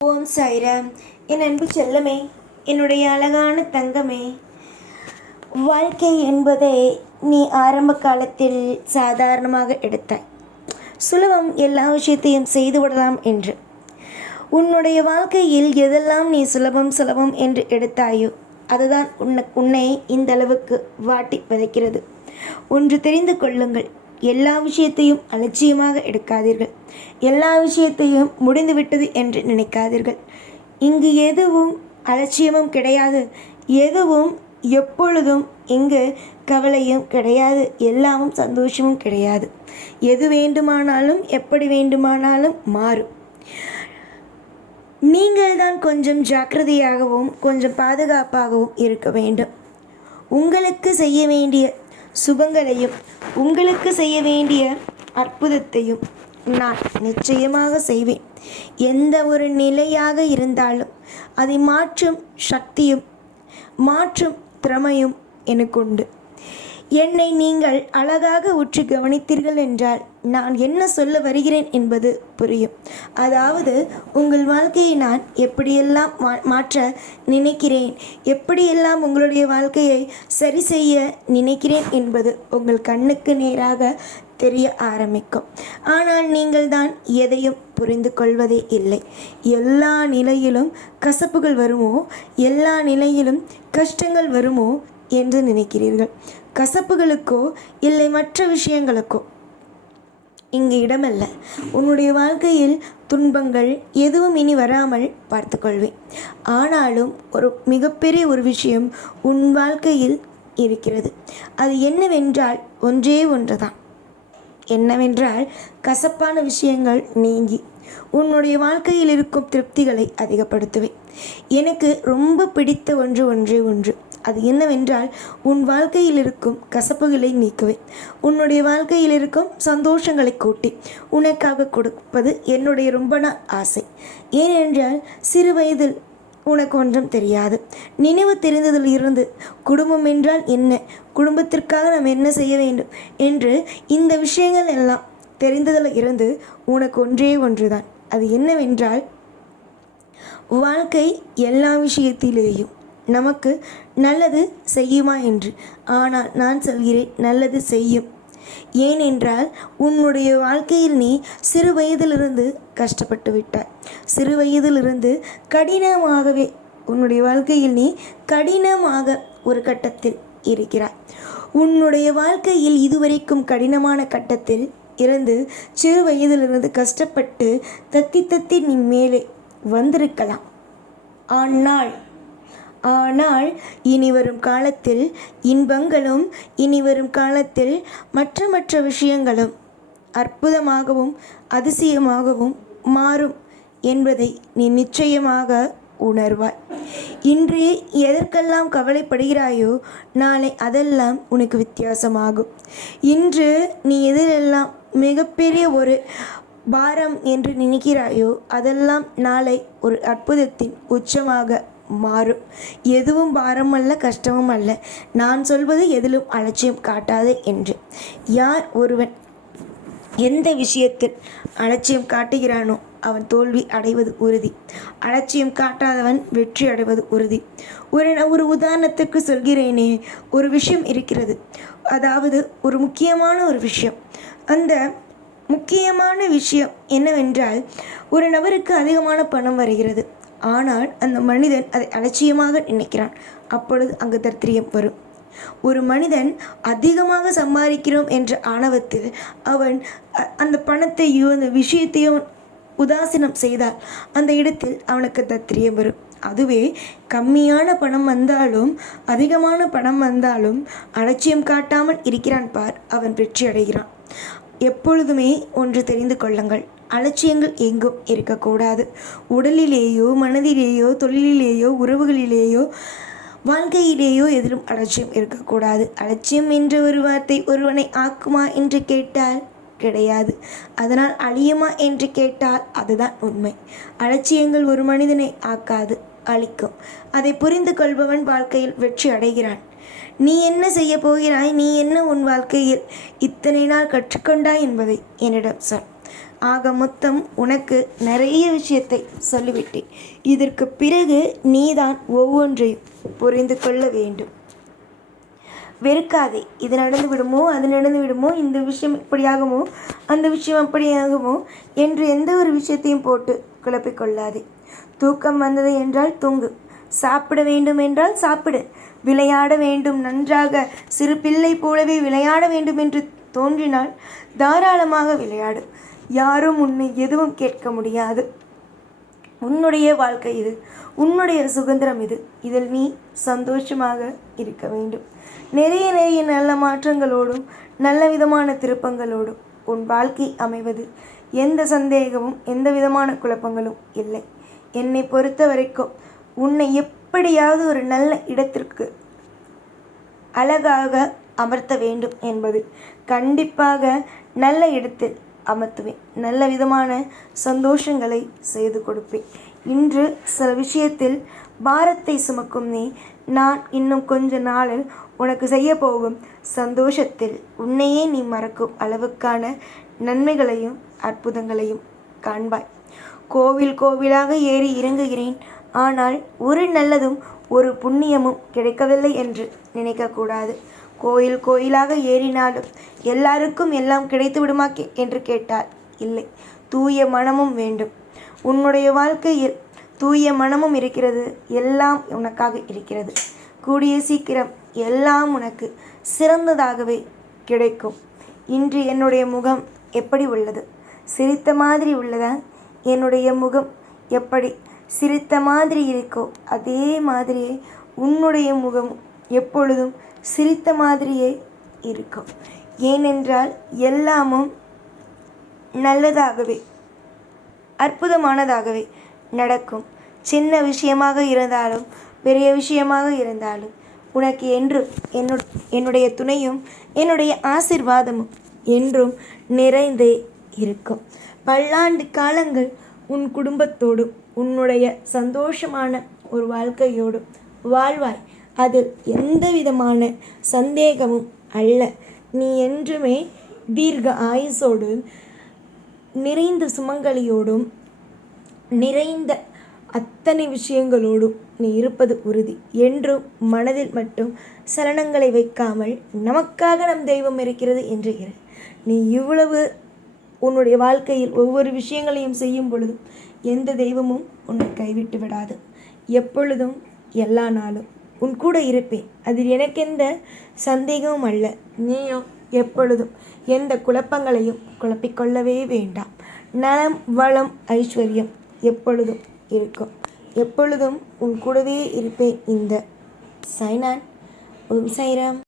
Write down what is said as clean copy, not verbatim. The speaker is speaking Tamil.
ஓம் சாய்ராம். என் அன்பு செல்லமே, என்னுடைய அழகான தங்கமே, வாழ்க்கை என்பதை நீ ஆரம்ப காலத்தில் சாதாரணமாக எடுத்தாய். சுலபம், எல்லா விஷயத்தையும் செய்துவிடலாம் என்று. உன்னுடைய வாழ்க்கையில் எதெல்லாம் நீ சுலபம் சுலபம் என்று எடுத்தாயோ அதுதான் உன்னை இந்த அளவுக்கு வாட்டி வதைக்கிறது. ஒன்று தெரிந்து கொள்ளுங்கள், எல்லா விஷயத்தையும் அலட்சியமாக எடுக்காதீர்கள். எல்லா விஷயத்தையும் முடிந்துவிட்டது என்று நினைக்காதீர்கள். இங்கு எதுவும் அலட்சியமும் கிடையாது, எதுவும் எப்பொழுதும் இங்கு கவலையும் கிடையாது, எல்லாமும் சந்தோஷமும் கிடையாது. எது வேண்டுமானாலும் எப்படி வேண்டுமானாலும் மாறும். நீங்கள் தான் கொஞ்சம் ஜாக்கிரதையாகவும் கொஞ்சம் பாதுகாப்பாகவும் இருக்க வேண்டும். உங்களுக்கு செய்ய வேண்டிய சுபங்களையும் உங்களுக்கு செய்ய வேண்டிய அற்புதத்தையும் நான் நிச்சயமாக செய்வேன். எந்த ஒரு நிலையாக இருந்தாலும் அதை மாற்றும் சக்தியும் மாற்றும் திறமையும் எனக்கு உண்டு. என்னை நீங்கள் அழகாக உற்று கவனித்தீர்கள் என்றால் நான் என்ன சொல்ல வருகிறேன் என்பது புரியும். அதாவது உங்கள் வாழ்க்கையை நான் எப்படியெல்லாம் மாற்ற நினைக்கிறேன், எப்படியெல்லாம் உங்களுடைய வாழ்க்கையை சரி செய்ய நினைக்கிறேன் என்பது உங்கள் கண்ணுக்கு நேராக தெரிய ஆரம்பிக்கும். ஆனால் நீங்கள் தான் எதையும் புரிந்து கொள்வதே இல்லை. எல்லா நிலையிலும் கசப்புகள் வருமோ, எல்லா நிலையிலும் கஷ்டங்கள் வருமோ என்று நினைக்கிறீர்கள். கசப்புகளுக்கோ இல்லை மற்ற விஷயங்களுக்கோ இங்கு இடமல்ல. உன்னுடைய வாழ்க்கையில் துன்பங்கள் எதுவும் இனி வராமல் பார்த்துக்கொள்வேன். ஆனாலும் ஒரு மிகப்பெரிய ஒரு விஷயம் உன் வாழ்க்கையில் இருக்கிறது. அது என்னவென்றால் ஒன்றே ஒன்றுதான். என்னவென்றால் கசப்பான விஷயங்கள் நீங்கி உன்னுடைய வாழ்க்கையில் இருக்கும் திருப்திகளை அதிகப்படுத்துவேன். எனக்கு ரொம்ப பிடித்த ஒன்று. அது என்னவென்றால் உன் வாழ்க்கையில் இருக்கும் கசப்புகளை நீக்குவேன். உன்னுடைய வாழ்க்கையில் இருக்கும் சந்தோஷங்களை கூட்டி உனக்காக கொடுப்பது என்னுடைய ரொம்ப நாள் ஆசை. ஏனென்றால் சிறு வயதில் உனக்கு ஒன்றும் தெரியாது. நினைவு தெரிந்ததில் இருந்து குடும்பம் என்றால் என்ன, குடும்பத்திற்காக நாம் என்ன செய்ய வேண்டும் என்று இந்த விஷயங்கள் எல்லாம் தெரிந்ததில் இருந்து உனக்கு ஒன்றே ஒன்றுதான். அது என்னவென்றால் வாழ்க்கை எல்லா விஷயத்திலேயும் நமக்கு நல்லது செய்யுமா என்று. ஆனால் நான் சொல்கிறேன், நல்லது செய்யும். ஏனென்றால் உன்னுடைய வாழ்க்கையில் நீ சிறு வயதிலிருந்து கஷ்டப்பட்டு விட்டாய். சிறு வயதிலிருந்து கடினமாகவே உன்னுடைய வாழ்க்கையில் நீ கடினமாக ஒரு கட்டத்தில் இருக்கிறாய். உன்னுடைய வாழ்க்கையில் இதுவரைக்கும் கடினமான கட்டத்தில் இருந்து சிறு வயதிலிருந்து கஷ்டப்பட்டு தத்தி நீ மேலே வந்திருக்கலாம். ஆனால் இனி வரும் காலத்தில் இன்பங்களும் இனி வரும் காலத்தில் மற்ற விஷயங்களும் அற்புதமாகவும் அதிசயமாகவும் மாறும் என்பதை நீ நிச்சயமாக உணர்வாய். இன்று எதற்கெல்லாம் கவலைப்படுகிறாயோ நாளை அதெல்லாம் உனக்கு வித்தியாசமாகும். இன்று நீ எதிலெல்லாம் மிகப்பெரிய ஒரு பாரம் என்று நினைக்கிறாயோ அதெல்லாம் நாளை ஒரு அற்புதத்தின் உச்சமாக மாறும். எதுவும் பாரம் அல்ல, கஷ்டமும் அல்ல. நான் சொல்வது எதிலும் அலட்சியம் காட்டாதே என்று. யார் ஒருவன் எந்த விஷயத்தில் அலட்சியம் காட்டுகிறானோ அவன் தோல்வி அடைவது உறுதி. அலட்சியம் காட்டாதவன் வெற்றி அடைவது உறுதி. ஒரு உதாரணத்துக்கு சொல்கிறேனே, ஒரு விஷயம் இருக்கிறது. அதாவது ஒரு முக்கியமான ஒரு விஷயம். அந்த முக்கியமான விஷயம் என்னவென்றால் ஒரு நபருக்கு அதிகமான பணம் வருகிறது. ஆனால் அந்த மனிதன் அதை அலட்சியமாக நினைக்கிறான். அப்பொழுது அங்கு தரித்திரியம் வரும். ஒரு மனிதன் அதிகமாக சம்பாதிக்கிறோம் என்ற ஆணவத்தில் அவன் அந்த பணத்தையோ அந்த விஷயத்தையோ உதாசீனம் செய்தால் அந்த இடத்தில் அவனுக்கு தரித்திரியம் வரும். அதுவே கம்மியான பணம் வந்தாலும் அதிகமான பணம் வந்தாலும் அலட்சியம் காட்டாமல் இருக்கிறான் பார், அவன் வெற்றி அடைகிறான். எப்பொழுதுமே ஒன்று தெரிந்து கொள்ளுங்கள், அலட்சியங்கள் எங்கும் இருக்கக்கூடாது. உடலிலேயோ மனதிலேயோ தொழிலிலேயோ உறவுகளிலேயோ வாழ்க்கையிலேயோ எதிலும் அலட்சியம் இருக்கக்கூடாது. அலட்சியம் என்ற ஒரு வார்த்தை ஒருவனை ஆக்குமா என்று கேட்டால் கிடையாது. அதனால் அழியுமா என்று கேட்டால் அதுதான் உண்மை. அலட்சியங்கள் ஒரு மனிதனை ஆக்காது, அழிக்கும். அதை புரிந்து கொள்பவன் வாழ்க்கையில் வெற்றி அடைகிறான். நீ என்ன செய்ய போகிறாய், நீ என்ன உன் வாழ்க்கையில் இத்தனை நாள் கற்றுக்கொண்டாய் என்பதை என்னிடம் சொல். ஆக மொத்தம் உனக்கு நிறைய விஷயத்தை சொல்லிவிட்டேன். இதற்கு பிறகு நீதான் ஒவ்வொன்றையும் புரிந்து கொள்ள வேண்டும். வெறுக்காதே. இது நடந்து விடுமோ, அது நடந்து விடுமோ, இந்த விஷயம் இப்படியாகுமோ, அந்த விஷயம் அப்படியாகுமோ என்று எந்த ஒரு விஷயத்தையும் போட்டு குழப்பிக்கொள்ளாதே. தூக்கம் வந்தது என்றால் தூங்கு, சாப்பிட வேண்டும் என்றால் சாப்பிடு, விளையாட வேண்டும், நன்றாக சிறு பிள்ளை போலவே விளையாட வேண்டும் என்று தோன்றினால் தாராளமாக விளையாடு. யாரும் உன்னை எதுவும் கேட்க முடியாது. உன்னுடைய வாழ்க்கை இது, உன்னுடைய சுதந்திரம் இது. இதில் நீ சந்தோஷமாக இருக்க வேண்டும். நிறைய நிறைய நல்ல மாற்றங்களோடும் நல்ல விதமான திருப்பங்களோடும் உன் வாழ்க்கை அமைவது எந்த சந்தேகமும் எந்த விதமான குழப்பங்களும் இல்லை. என்னை பொறுத்த வரைக்கும் உன்னை எப்படியாவது ஒரு நல்ல இடத்திற்கு அழகாக அமர்த்த வேண்டும் என்பது கண்டிப்பாக நல்ல இடத்தில் அமர்த்துவேன். நல்ல விதமான சந்தோஷங்களை செய்து கொடுப்பேன். இன்று சில விஷயத்தில் பாரத்தை சுமக்கும் நீ, நான் இன்னும் கொஞ்ச நாளில் உனக்கு செய்ய போகும் சந்தோஷத்தில் உன்னையே நீ மறக்கும் அளவுக்கான நன்மைகளையும் அற்புதங்களையும் காண்பாய். கோவில் கோவிலாக ஏறி இறங்குகிறேன், ஆனால் ஒரு நல்லதும் ஒரு புண்ணியமும் கிடைக்கவில்லை என்று நினைக்கக்கூடாது. கோயில் கோயிலாக ஏறினாலும் எல்லாருக்கும் எல்லாம் கிடைத்து விடுமா என்று கேட்டால் இல்லை. தூய மனமும் வேண்டும். உன்னுடைய வாழ்க்கையில் தூய மனமும் இருக்கிறது, எல்லாம் உனக்காக இருக்கிறது. கூடிய சீக்கிரம் எல்லாம் உனக்கு சிறந்ததாகவே கிடைக்கும். இன்று என்னுடைய முகம் எப்படி உள்ளது? சிரித்த மாதிரி உள்ளதா? என்னுடைய முகம் எப்படி சிரித்த மாதிரி இருக்கோ அதே மாதிரியே உன்னுடைய முகம் எப்பொழுதும் சிரித்த மாதிரியே இருக்கும். ஏனென்றால் எல்லாமும் நல்லதாகவே அற்புதமானதாகவே நடக்கும். சின்ன விஷயமாக இருந்தாலும் பெரிய விஷயமாக இருந்தாலும் உனக்கு என்றும் என்னுடைய துணையும் என்னுடைய ஆசீர்வாதமும் என்றும் நிறைந்தே இருக்கும். பல்லாண்டு காலங்கள் உன் குடும்பத்தோடும் உன்னுடைய சந்தோஷமான ஒரு வாழ்க்கையோடும் வாழ்வாய். அதில் எந்த விதமான சந்தேகமும் அல்ல. நீ என்றுமே தீர்க்க ஆயுசோடு நிறைந்த சுமங்கலியோடும் நிறைந்த அத்தனை விஷயங்களோடும் நீ இருப்பது உறுதி. என்றும் மனதில் மட்டும் சலனங்களை வைக்காமல் நமக்காக நம் தெய்வம் இருக்கிறது என்று இரு. நீ இவ்வளவு உன்னுடைய வாழ்க்கையில் ஒவ்வொரு விஷயங்களையும் செய்யும் பொழுதும் எந்த தெய்வமும் உன்னை கைவிட்டு விடாது. எப்பொழுதும் எல்லா நாளும் உன் கூட இருப்பேன். அதில் எனக்கெந்த சந்தேகமும் அல்ல. நீயும் எப்பொழுதும் எந்த குழப்பங்களையும் குழப்பிக்கொள்ளவே வேண்டாம். நலம் வளம் ஐஸ்வர்யம் எப்பொழுதும் இருக்கும். எப்பொழுதும் உன் கூடவே இருப்பேன். இந்த சைனான். ஓம் சைராம்.